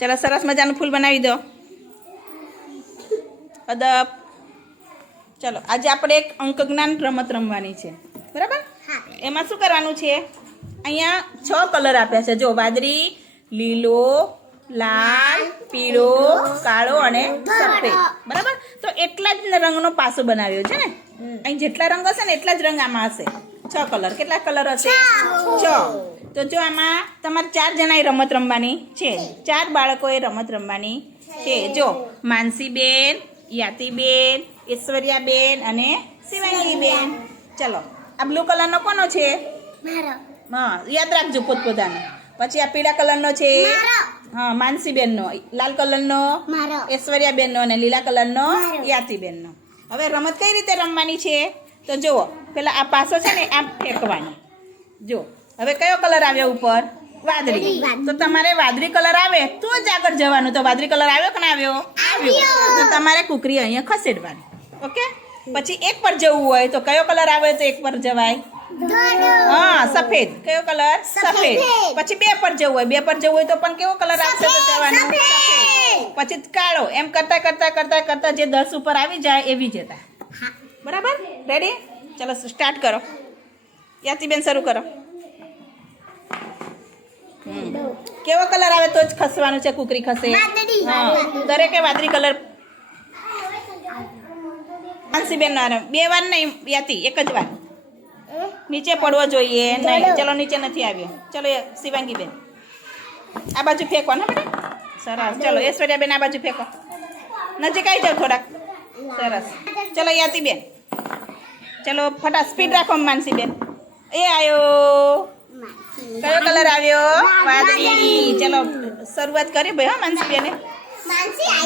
ચાલો સરસ મજાનું ફૂલ બનાવી દો. અદબ. ચાલો આજે આપણે એક અંક જ્ઞાન રમત રમવાની છે. બરાબર? એમાં શું કરવાનું છે? અહીંયા છ કલર આપ્યા છે. જો વાદળી લીલો લાલ પીળો કાળો અને સફેદ. બરાબર? તો એટલા જ રંગનો પાસો બનાવ્યો છે ને? અહીં જેટલા રંગ હશે ને એટલા જ રંગ આમાં હશે. છ કલર. કેટલા કલર હશે? છ. તો જો આમાં તમારે ચાર જણાએ રમત રમવાની છે. ચાર બાળકોએ રમત રમવાની છે. જો માનસીબેન યાતિબેન ઈશ્વર્યાબેન અને શિવાંગીબેન ચલો આ બ્લુ કલરનો કોનો છે? હા યાદ રાખજો પોતપોતાનો. પછી આ પીળા કલરનો છે. હા માનસીબેનનો. લાલ કલરનો ઐશ્વર્યાબેનનો અને લીલા કલરનો યાતિબેનનો. હવે રમત કઈ રીતે રમવાની છે? તો જુઓ પેલા આ પાસો છે ને આમ ફેંકવાનો. જો હવે કયો કલર આવ્યો ઉપર? વાદળી. તો તમારે વાદળી કલર આવે તો જ આગળ જવાનું. તો વાદળી કલર આવ્યો કે ના આવ્યો? આવ્યો. તો તમારે કુકરી અહીંયા ખસેડવાની. ઓકે? પછી એક પર જવું હોય તો કયો કલર આવે તો એક પર જવાય? હા સફેદ. કયો કલર? સફેદ. પછી બે પર જવું હોય. બે પર જવું હોય તો પણ કેવો કલર આવશે તો જવાનું. પછી કાળો. એમ કરતા કરતા કરતા કરતા જે દસ ઉપર આવી જાય એવી જતા. બરાબર? રેડી ચલો સ્ટાર્ટ કરો. યાતિબેન શરૂ કરો. કેવો કલર આવે તો જ ખસવાનું છે કુકરી ખસે. દરેકે વાદળી કલર. માનસીબેન બે વાર નહીં યાતી એક જ વાર. નીચે પડવો જોઈએ નહીં. ચલો. નીચે નથી આવ્યો. ચલો એ શિવાંગી બેન આ બાજુ ફેંકો ને બેટા સરસ. ચલો ઐશ્વર્યા બેન આ બાજુ ફેંકો. નજીક આવી જાઓ થોડાક. સરસ. ચલો યાતી બેન ચલો ફટા સ્પીડ રાખો માનસી બેન એ આવ્યો કયો કલર આવ્યો? વાદળી. ચલો, શરૂઆત કરી ભાઈ હા માનસી બેને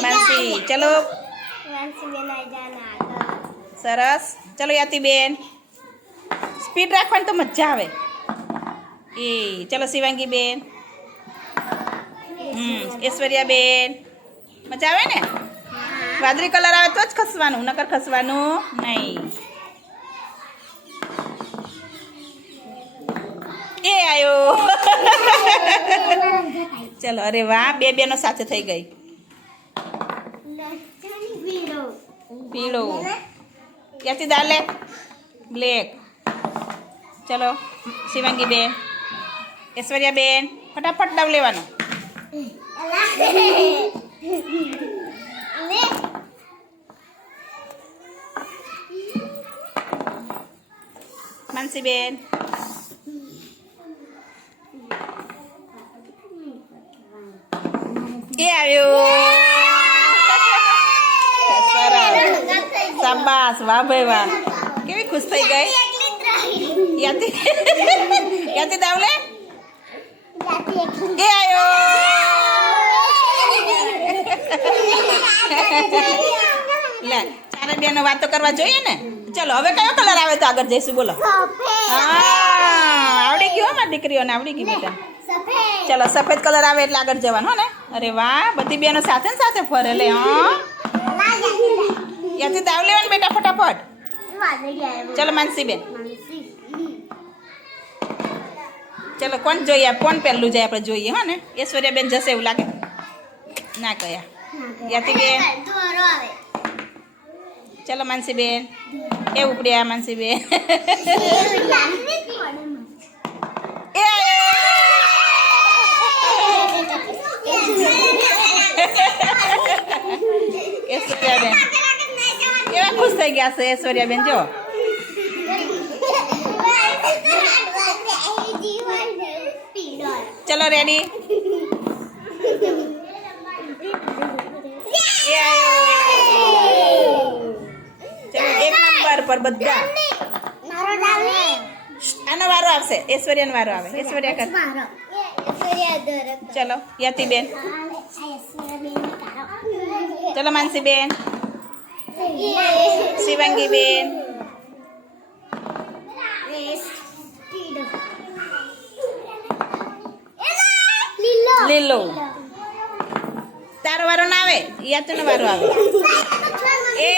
માનસી, ચલો. સરસ. ચલો યાતી બેન સ્પીડ રાખવાની તો મજા આવે. એ, ચલો શિવાંગી બેન ઐશ્વર્યા બેન મજા આવે ને? વાદળી કલર આવે તો જ ખસવાનું, નકર ખસવાનું નહીં. એ આયો. ચલો અરે વાહ બે બેનો સાથે થઈ ગઈ. લસણ વીરો પીળો. ક્યાંથી દાલે? બ્લેક. ચલો શિવાંગી બેન. ઐશ્વર્યા બેન ફટાફટ દાવ લેવાનો. લે માનસી બેન એ આવ્યો સરસ શાબાશ વાહ ભાઈ વાહ કેવી ખુશ થઈ ગઈ યાતી યાતી દાવલે એ આવ્યો લે ચારે બેનો વાતો કરવા જોઈએ ને? ચલો હવે કયો કલર આવે તો આગળ જઈશું બોલો. હા આવડી ગયો મારી દીકરીઓને આવડી ગયું બેટા ચલો સફેદ કલર આવે એટલે આગળ જવાનું હો ને? અરે વાહ બધી બેનો સાથે ને સાથે ફરે લે હા? યાથી દાવ લેવાનું બેટા ફટાફટ. ચલો માનસી બેન ચલો કોણ જોઈએ? કોણ પહેલું જાય આપણે જોઈએ હો ને? ઐશ્વર્યા બેન જશે એવું લાગે. ના કયા. યાતી બેન ચલો માનસી બેન એ ઉપડ્યા માનસી બેન એ ઐશ્વર્યા બેન કેવા ખુશ થઈ ગયા છે ઐશ્વર્યા બેન જો ચલો રેડી એ આવ્યો ચલો એક નંબર પર બધા આનો વારો આવશે ઐશ્વર્યાનો વારો આવે ઐશ્વર્યા કર ચલો યતી બેન ચલો માનસી બેન શિવાંગી બેન લીલો તારો વારો ના આવે? યાતુનો વારો આવે. એ.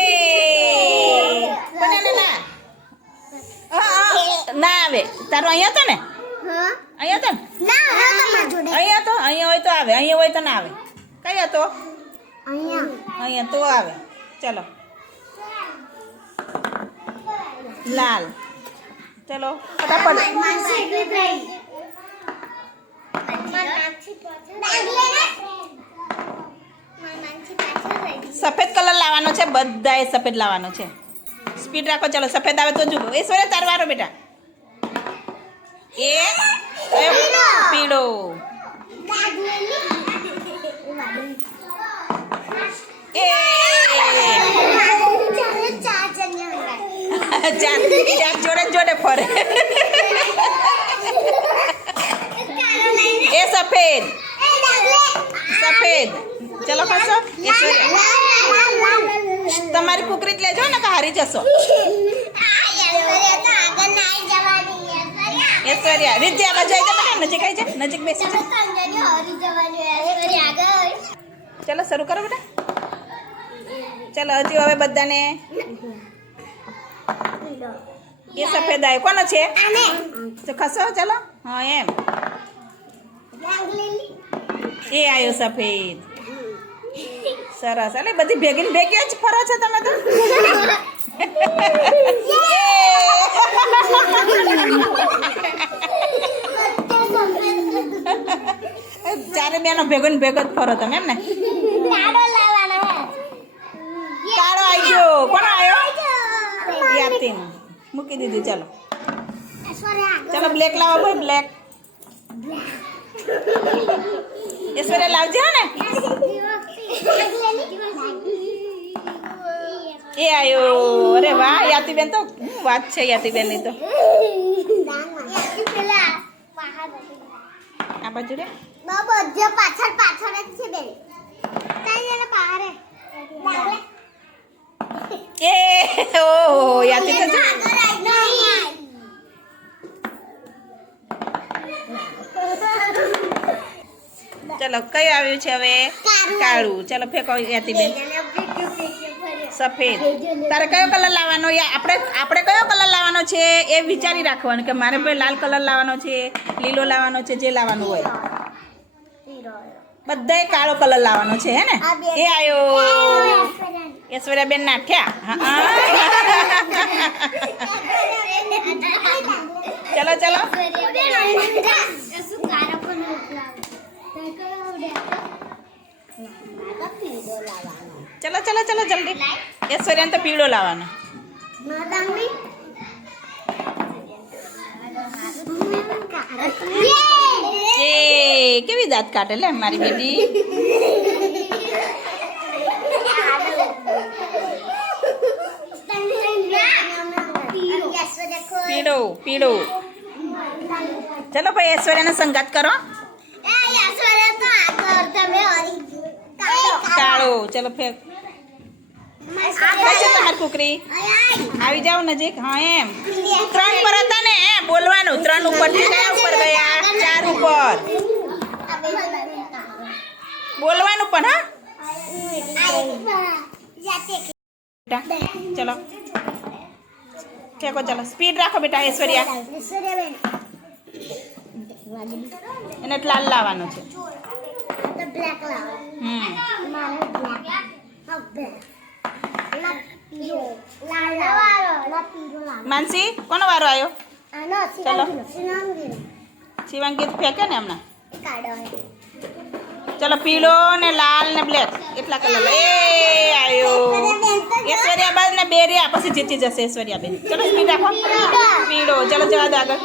ના, આવે. તારો અહીંયા હતો ને? અહીંયા તો અહીંયા તો? અહીંયા હોય તો આવે. અહીંયા હોય તો ના આવે. કઈ હતો? અહીંયા. અહીંયા તો આવે. ચલો. લાલ ચલો ફટાફટ સફેદ કલર લાવવાનો છે બધાએ સફેદ લાવવાનો છે સ્પીડ રાખો ચલો સફેદ આવે તો જુઓ એ સોરે તારવારો બેટા એ? પીળો એ ચાર જોડે જોડે ફરે. એ સફેદ. સફેદ. ચલો એ તમારી કુકરી જ લેજો ને કે હારી જશો? સોરિયા રીત આ બાજુ આવી જાય નજીક આવી જાય નજીક બેસી જા. ચલો, શરૂ કરો બેટા. ચલો, હજી હવે બધાને એ સફેદ આવ્યો કોનો છે? ખસો ચલો. હા એમ. એ આવ્યો સફેદ. સરસ. એટલે બધી ભેગી ભેગી જ ફરો છો તમે તો. ચારે બેનો ભેગો ને ભેગો જ ફરો તમે એમ ને? કાળો આવી ગયો. કોણ આવ્યો યાતીન મૂકી દીધું, ચાલો. ચાલો બ્લેક લાવો ભાઈ બ્લેક ઈશ્વરે લાવજો ને. એ આયો. અરે વાહ, યાતીબેન તો વાત છે, યાતીબેનની તો. આ બાજુ રે. પાછળ પાછળ જ છે બેન. તાઈ એને પારે એ ઓહો યાતી તો. ચલો કયું આવ્યું છે હવે? કાળું. ચલો ફેંકો યાતીબેન સફેદ. તારે કયો કલર લાવવાનો? આપણે આપણે કયો કલર લાવવાનો છે? એ વિચારી રાખવાનું કે મારે ભાઈ લાલ કલર લાવવાનો છે લીલો લાવવાનો છે જે લાવવાનું હોય. બધાય કાળો કલર લાવવાનો છે હે ને? એ આવ્યો. ઐશ્વર્યાબેન નાખ્યા. ચલો ચલો. ચલો ચલો ચલો જલ્દી. ઐશ્વર્યાને તો પીળો લાવવાનો. એ કેવી દાંત કાઢે લે મારી બેટી? પીળો પીળો ચલો ભાઈ ઐશ્વર્યાને સંગાત કરો. કાળો. ચલો ફેર. તમારી કુકરી. આવી જાવ નજીક. હા એમ. ત્રણ પર હતા ને એ બોલવાનું. ત્રણ ઉપર કયા ઉપર ગયા? ચાર ઉપર. બોલવાનું પણ હા. ચલો. ફેંકો ચલો. સ્પીડ રાખો બેટા, ઐશ્વર્યા. એને લાલ લાવવાનો છે. માનસી, કોનો વારો આવ્યો ચલો. શિવાંગી ફેંકે ને હમણાં. ચલો, પીળો ને લાલ ને બ્લેક. એટલા કલર. એ આવ્યો ઐશ્વર્યા બાદ ને બે રહ્યા, પછી જીતી જશે ઐશ્વર્યા બેન. ચલો, સ્પીડ રાખો. પીળો ચલો, જવા દો આગળ.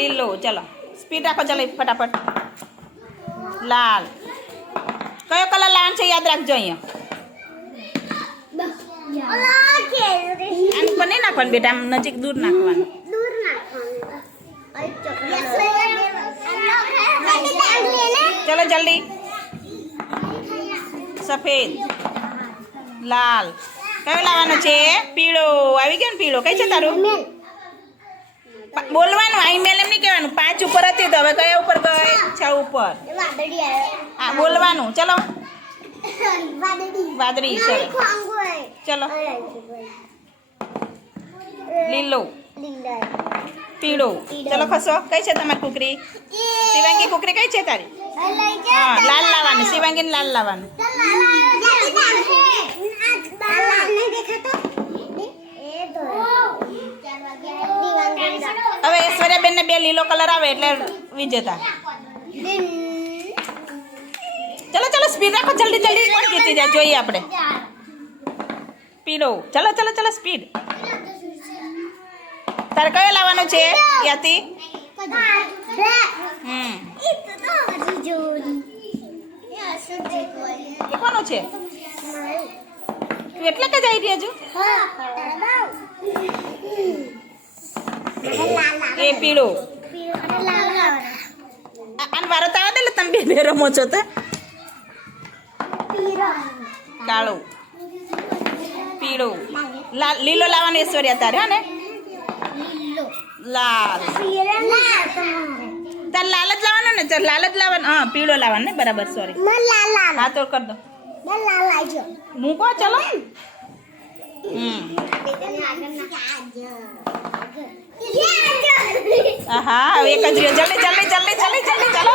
લાલ, ચલો. સ્પીડ રાખો, ચલો, ફટાફટ. લાલ કયો કલર લાવવાનો છે યાદ રાખજો અહીંયા. આમ કે આનું નહીં નાખવાનું બેટા, આમ નજીક દૂર નાખવાનું. ચલો જલ્દી. સફેદ. લાલ. કયો લાવવાનો છે? પીળો. આવી ગયો ને પીળો? કઈ છે તારું? બોલવાનું આઈ મેલ એમ નહીં કહેવાનું. પાંચ ઉપર હતી તો હવે કયા ઉપર ગઈ? છ ઉપર. આ બોલવાનું. ચલો. વાદળી. સરસ. ચલો. લીલો. પીળો. ચલો ખસો. કઈ છે તમારી કુકરી? શિવાંગી કુકરી કઈ છે તારી. હા લાલ લાવવાની. શિવાંગીને લાલ લાવવાનું. હવે ઐશ્વર્યાબેન ને બે લીલો કલર આવે એટલે વિજેતા. ચલો ચલો સ્પીડ રાખો જલ્દી જલ્દી. કોણ જીતી જાય? જોઈએ આપણે. પીલો. ચલો ચલો ચલો સ્પીડ તારે કયો લાવવાનો છે? યાતી હમ. કોનો છે? તું એટલે કે જઈ રહી હજુ? એ પીળો. આને વારો તો આવે ને તમે બે બે રમો છો તો. કાળો પીળો. લાલ લીલો લાવવાનો ઐશ્વર્યા તારે હા ને? લાલ. તાર લાલ જ લાવવાનો ને? ચાલ લાલ જ લાવવાનો. હા પીળો લાવવાનો ને? બરાબર સોરી હા તો કર દો. મૂકો ચલો. હમ. હા એક જ રહ્યો. જલ્દી જલ્દી જલ્દી જલ્દી જલ્દી ચલો.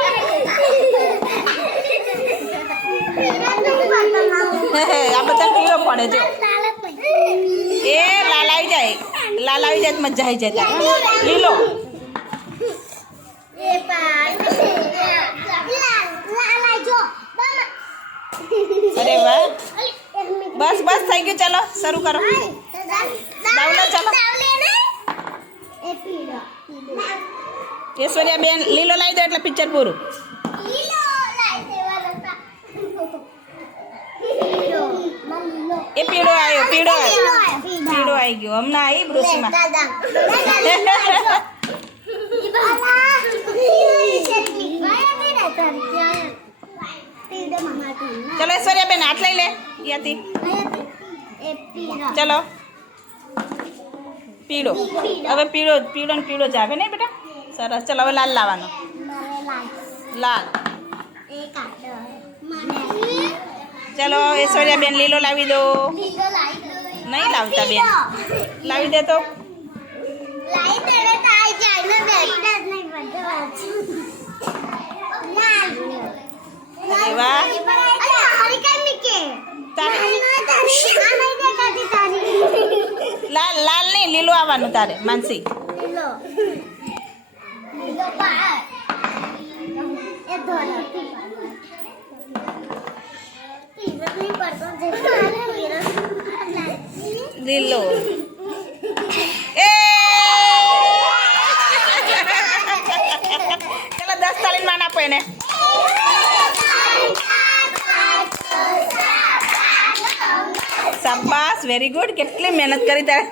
આ બધા પીળો પડે જો એ લાલ જાય. લાલ જાય મજા આવી જાય લીલો અરે વાહ. બસ બસ થઈ ગયું. ચાલો શરૂ કરો. દાવલો ચાલો. ઐશ્વર્યા બેન લીલો લાવી દો એટલે પિક્ચર પૂરું એ પીળો આવ્યો પીળો આવ્યો પીળો આવી ગયો હમણાં આવી બ્રુસીમાં ચલો ઐશ્વર્યા બેન હાથ લઈ લે યાતી ચલો પીળો હવે પીળો પીળો ને પીળો જ આવે ને બેટા સરસ ચલો હવે લાલ લાવવાનો લાલ ચલો ઐશ્વર્યા બેન લીલો લાવી દો. નહીં લાવતા બેન. લાવી દે તો. લાલ લાલ નહીં લીલો આવવાનું તારે માનસી. લીલો એ ચલો દસ તાલીમ માન આપો એને શાબાશ વેરી ગુડ કેટલી મહેનત કરી તારે